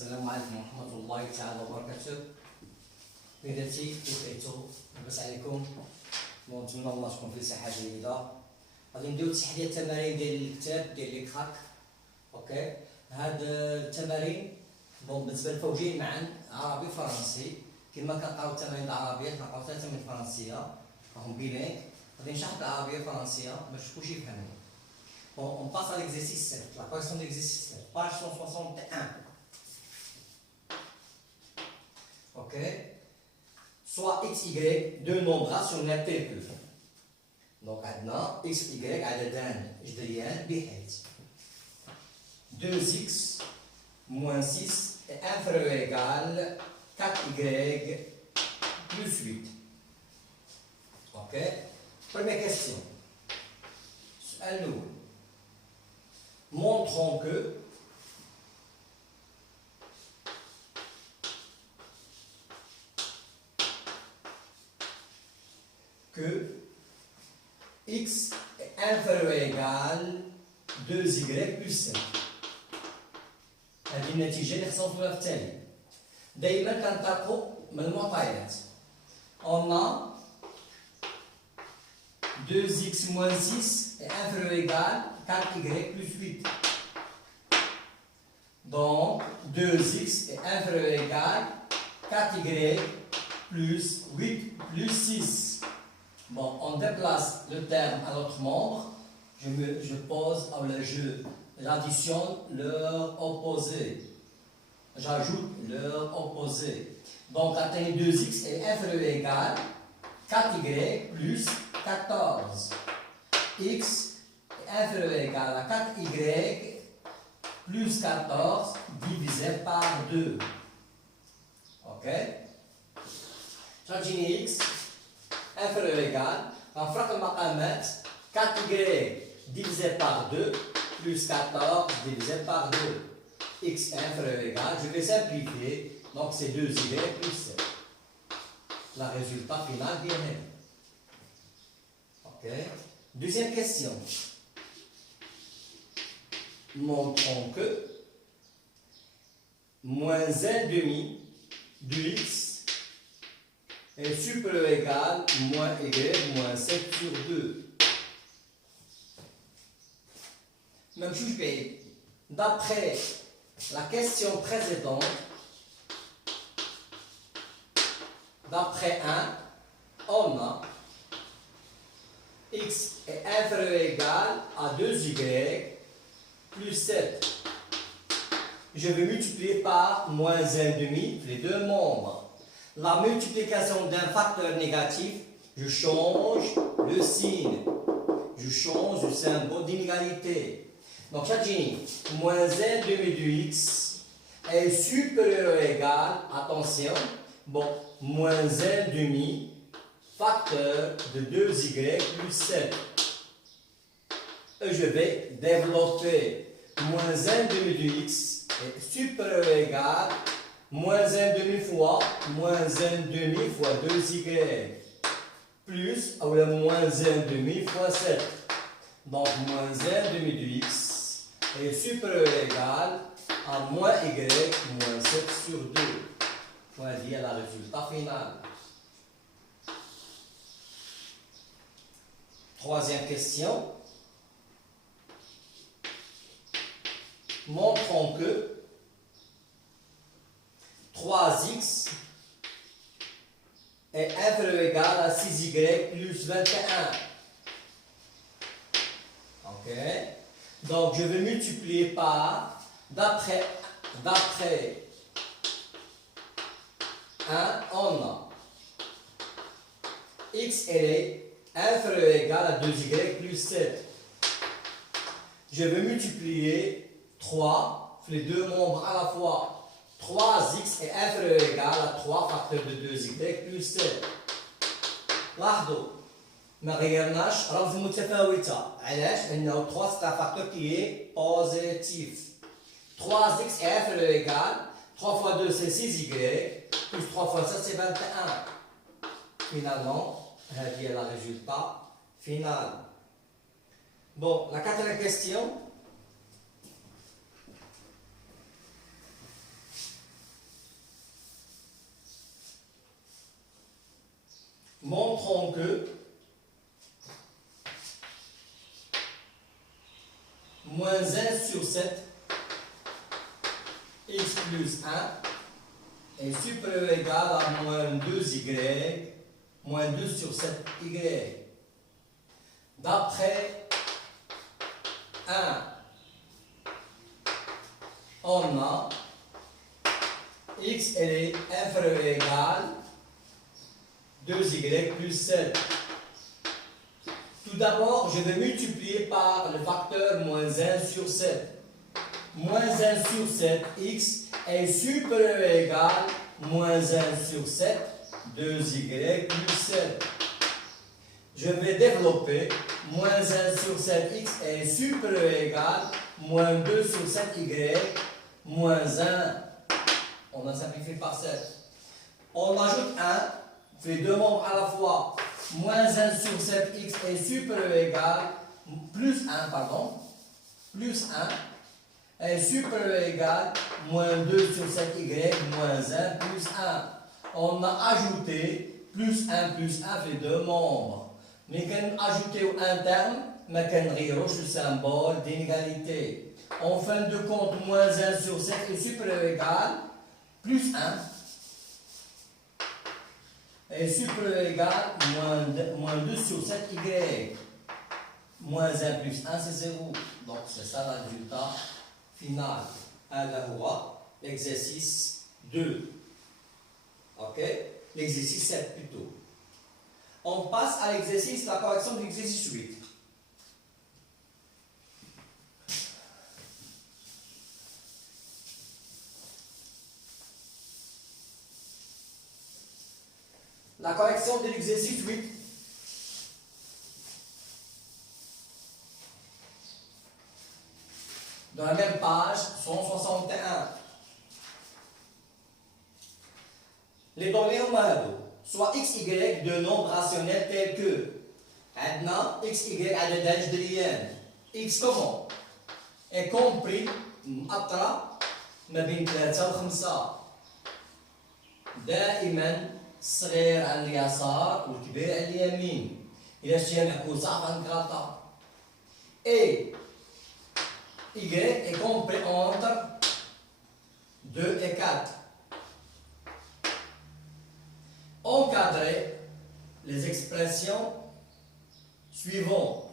السلام عليكم ورحمة الله تعالى وبركاته. بناتي كيف بقيتو؟ لاباس عليكم؟ نتمنى الله تكون في صحة جيدة. غادي نديرو تحليل التمارين ديال الكتاب ديال لي كراك. اوكي، هاد التمارين بالنسبة للفوجين معا عربي فرنسي. كما كنقراو التمارين العربية كنقراو حتى التمارين الفرنسية، راهم بيلينغ. غادي نشرح بالعربية والفرنسية باش كلشي يفهمني. On passe à l'exercice 7, la correction de l'exercice 7, page 161. Ok. Soit x, y, deux nombres rationnels tels que. Donc, maintenant, x, y, عددان جذريان بحيث 2x moins 6 est inférieur ou égal 4y plus 8. Ok. Première question. السؤال الأول. Montrons que x est inférieur ou égal 2y plus 5. هذه النتيجة اللي خصنا نوصلوا لها في التالي. دائما كنطلقوا من المعطيات. On a 2x moins 6 est inférieur ou égal 4y plus 8. Donc 2x est inférieur ou égal 4y plus 8 plus 6. Bon, on déplace le terme à l'autre membre. Je pose, j'additionne leur opposé. J'ajoute leur opposé. Donc, atteindre 2x est inférieur ou égal 4y plus 14. X est inférieur ou égal à 4y plus 14 divisé par 2. Ok? تعطيني x inférieur ou égal غنفرق المقامات 4y divisé par 2 plus 14 divisé par 2. X inférieur ou égal, je vais simplifier, donc c'est 2y plus 7. Le résultat final vient là. Ok. Deuxième question. Montrons que moins 1 demi de x est supérieur ou égal moins y moins 7 sur 2. Même chose que d'après la question précédente, d'après 1, on a x est inférieur ou égal à 2y plus 7. Je vais multiplier par moins 1 demi les deux membres. La multiplication d'un facteur négatif, je change le signe. Je change le symbole d'inégalité. Donc, j'ai moins 1 demi de x est supérieur ou égal, attention, bon, moins 1 demi facteur de 2y plus 7. Et je vais développer moins 1 demi de x est supérieur ou égal moins 1 demi fois moins 1 demi fois 2y plus ou moins 1 demi fois 7. Donc moins 1 demi de x est supérieur ou égal à moins y moins 7 sur 2. On dit à la résultat final. Troisième question. Montrons que 3x est inférieur ou égal à 6y plus 21. Ok. Donc, je vais multiplier par, d'après 1, on a x est inférieur ou égal à 2y plus 7. Je vais multiplier 3 les deux membres à la fois. 3x est inférieur ou égal à 3 facteur de 2y plus 7. لاحظوا ما غيرناش رمز متفاوتة. علاش؟ لأنه 3 c'est un facteur qui est positif. 3x est inférieur ou égal 3 fois 2 c'est 6y plus 3 fois 7 c'est 21. Finalement, هذه est le résultat final. Bon, la quatrième question. montrons que moins 1 sur 7 x plus 1 est supérieur ou égal à moins 2y, moins 2 sur 7y. D'après 1, on a x est inférieur ou égal 2y plus 7. Tout d'abord, je vais multiplier par le facteur moins 1 sur 7. Moins 1 sur 7, x est supérieur ou égal moins 1 sur 7, 2y plus 7. Je vais développer moins 1 sur 7, x est supérieur ou égal moins 2 sur 7y moins 1. On a simplifié par 7. On ajoute 1, fait deux membres à la fois. Moins 1 sur 7, x est supérieur ou égal, plus 1, pardon, plus 1 est supérieur ou égal, moins 2 sur 7y, moins 1, plus 1. On a ajouté plus 1 fait deux membres. Mais quand on ajoute un terme, mais quand on le symbole d'inégalité. En fin de compte, moins 1 sur 7 est supérieur ou égal, plus 1 est supérieur ou égal moins 2 sur 7y. Moins 1 plus 1, c'est 0. Donc, c'est ça le résultat final. À la voie, l'exercice 2. OK? L'exercice 7 plutôt. On passe à l'exercice, la correction de l'exercice 8. La correction de l'exercice 8. Dans la même page, 161. Les données au mado, soit x, y de nombres rationnels tels que عندنا x, y عددان جذريان. x comment est compris مأطرة ما بين 3 و 5. دائما الصغير على اليسار والكبير على اليمين. إلا شتيها معكوسة غنكراطا. Et y est compris entre 2 et 4. Encadrer les expressions suivantes.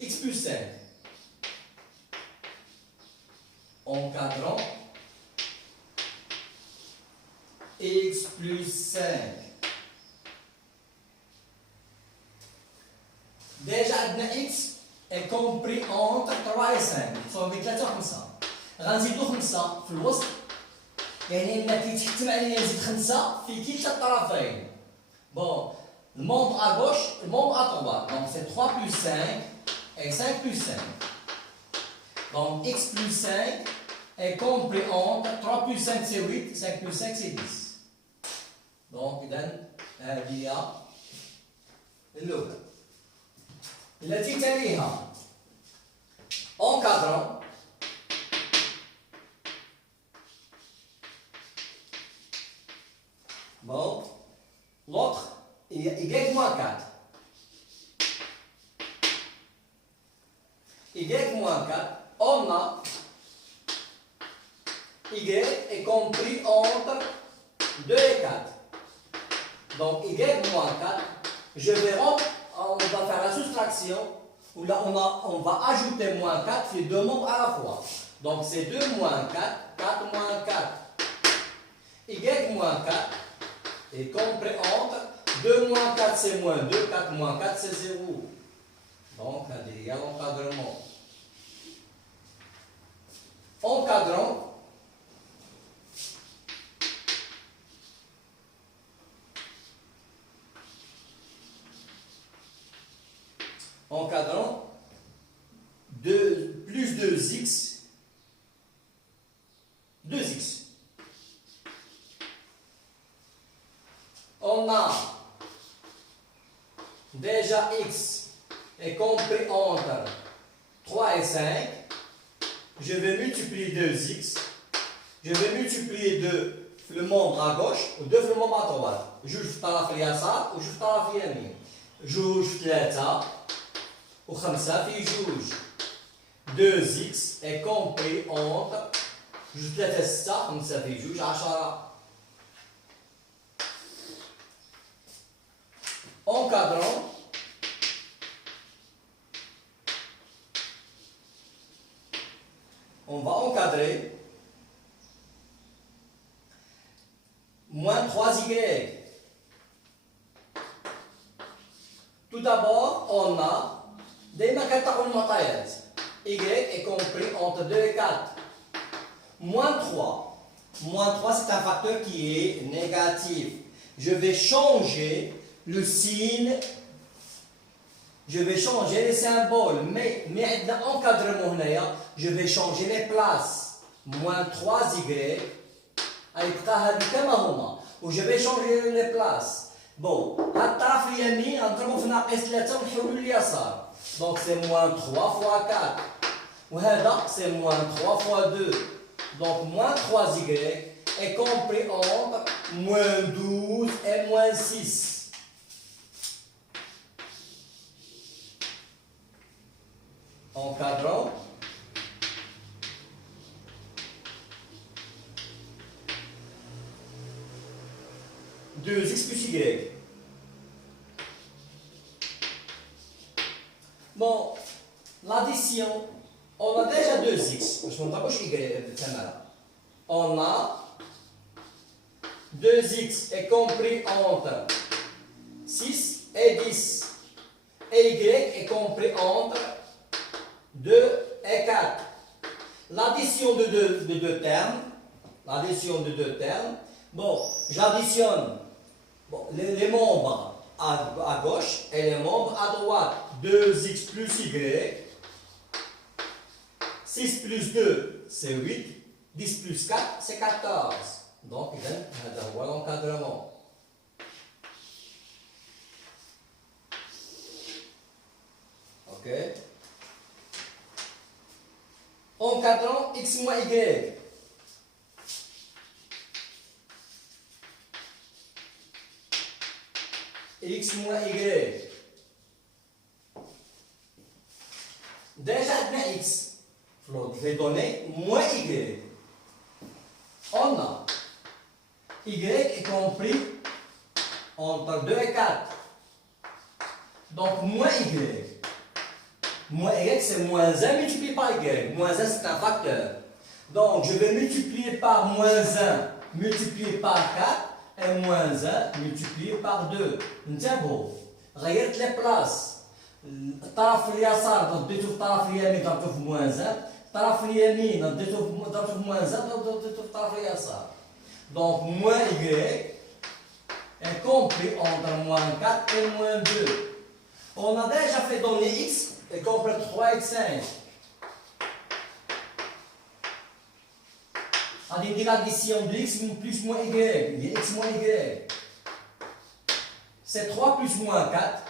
X plus 5. Encadrant x plus 5. Déjà, x est compris entre 3 et 5. صوب 3 و 5. غنزيدو 5 في الوسط. يعني لما كيتحتم عليا نزيد 5 في كلتا الطرفين. Bon, le membre à gauche, le membre à droite. Donc c'est 3 plus 5 et 5 plus 5. Donc x plus 5 est compris entre 3 plus 5 c'est 8, 5 plus 5 c'est 10. Donc إذن هذه هي الأولى. التي تليها encadrant bon, l'autre y moins 4. Y moins 4, on a y est compris entre 2 et 4. Donc y moins 4, on va faire la soustraction, où là on va ajouter moins 4 sur deux nombres à la fois. Donc c'est 2 moins 4, 4 moins 4. Y moins 4 est compris entre 2 moins 4 c'est moins 2, 4 moins 4 c'est 0. Donc là il y a l'encadrement. Encadrant plus 2x, 2x. On a déjà x est compris entre 3 et 5. Je vais multiplier 2x. Je vais multiplier 2 في المومبر à gauche ودو في المومبر à droite. جوج في الطرف اليسار وجوج في الطرف اليمين. جوج في 3 و5 في جوج. 2x est compris entre جوج 3 6 5 في جوج 10. Encadrant on va encadrer moins 3y. Tout d'abord, on a des maquettes المعطيات. Y est compris entre 2 et 4. Moins 3. Moins 3, c'est un facteur qui est négatif. Je vais changer le signe. Je vais changer les symboles. Mais l'encadrement, je vais changer les places. Moins 3y. Et je vais changer les places. Bon, الطرف اليمين نضربو في ناقص 3 ونحولو لليسار. Donc c'est moins 3 fois 4. وهذا c'est moins 3 fois 2. Donc moins 3y est compris entre moins 12 et moins 6. Encadrant. Deux x plus y. Bon, l'addition, on a déjà 2x. Je ne montre pas y. On a 2x est compris entre 6 et 10. Et y est compris entre 2 et 4. L'addition de deux termes. L'addition de deux termes. Bon, j'additionne les membres à gauche et les membres à droite. 2x plus y. 6 plus 2, c'est 8. 10 plus 4, c'est 14. Donc, il y a l'encadrement. Ok. Encadrant x moins y. X moins y. Déjà, x. Je vais donner moins y. On a y est compris entre 2 et 4. Donc, moins y. Moins y, c'est moins 1 multiplié par y. Moins 1, c'est un facteur. Donc, je vais multiplier par moins 1 multiplié par 4. Et moins 1 multiplié par 2. انتبهوا غيرت لي بلاس. الطرف اليسار ضربته في الطرف اليمين ضربته في moins 1. الطرف اليمين ضربته في moins 1 ضربته في الطرف اليسار. Donc moins y est compris entre moins 4 et moins 2. On a déjà fait donner x et compris 3 et 5. On dit l'addition de x plus moins y. X moins y. C'est 3 plus moins 4.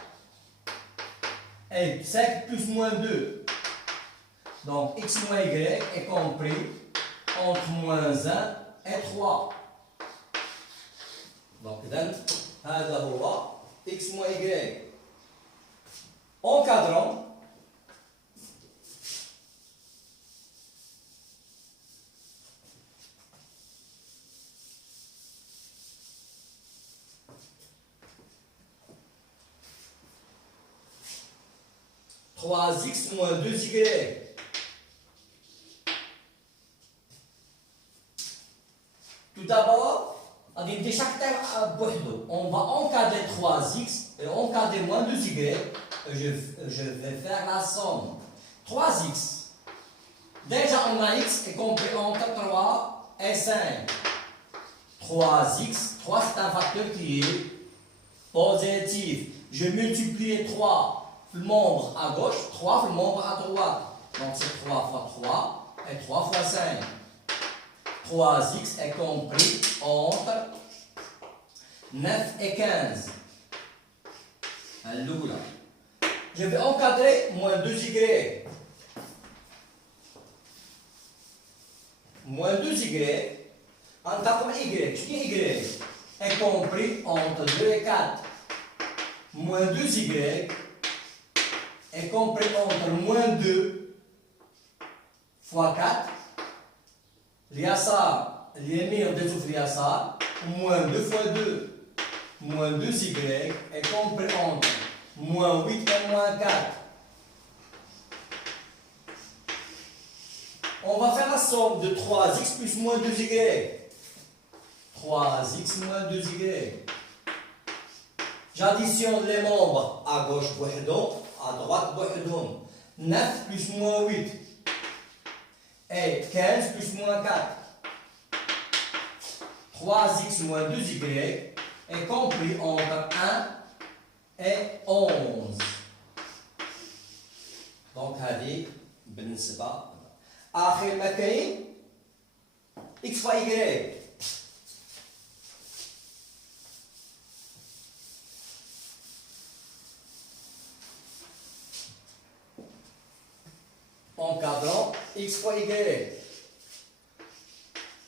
Et 5 plus moins 2. Donc x moins y est compris entre moins 1 et 3. Donc, هذا هو x moins y. Encadrant. Trois x moins 2y. Tout d'abord, on va encadrer 3x et encadrer moins 2y. Je vais faire la somme. 3x. Déjà, on a x est compris entre 3 et 5. 3x. 3, c'est un facteur qui est positif. Je multiplie 3 le membre à gauche, 3 le membre à droite. Donc c'est 3 fois 3 et 3 fois 5. 3x est compris entre 9 et 15. Je vais encadrer moins 2y. Moins 2y, غنطبقوا y. شنو y est compris entre 2 et 4. Moins 2y est compris entre moins 2 fois 4. اليسار اليمين رديتو في اليسار. Moins 2 fois 2. Moins 2y est compris entre moins 8 et moins 4. On va faire la somme de 3x plus moins 2y. 3x moins 2y. J'additionne les membres à gauche بوحدهم, à droite بوحدهم. 9 plus moins 8 et 15 plus moins 4. 3x moins 2y est compris entre 1 et 11. Donc هذه بالنسبة آخر ما كاين x fois y. Encadrant x fois y.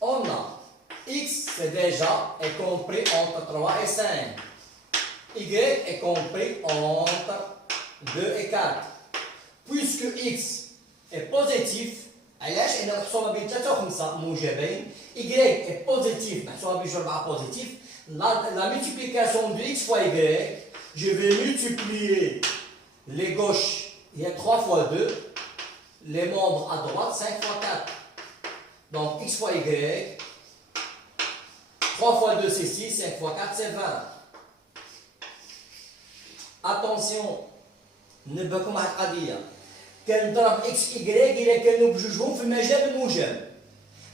On a x c'est déjà est compris entre 3 et 5. Y est compris entre 2 et 4. Puisque x est positif, علاش انا محسوبه بين 3 و 5 موجبين. Y est positif, محسوبه بين 4 positif. La multiplication de x fois y, je vais multiplier les gauches, il y a 3 fois 2, les membres à droite 5 fois 4. Donc x fois y, 3 fois 2 c'est 6, 5 fois 4 c'est 20. Attention, نبهكم على القضية. كنضرب x y إلا كانوا بجوجهم في المجال الموجب.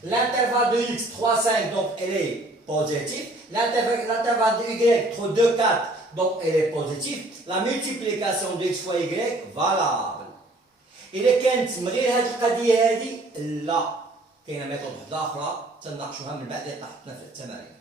L'intervalle de x 3 5 donc elle est positive. L'intervalle de y 3 2 4 donc elle est positive. La multiplication de x fois y valable. إذا كانت من غير هذه القضية هذه لا، كاينة ميثود وحدة أخرى تناقشوها من بعد اللي طاحتنا في التمارين.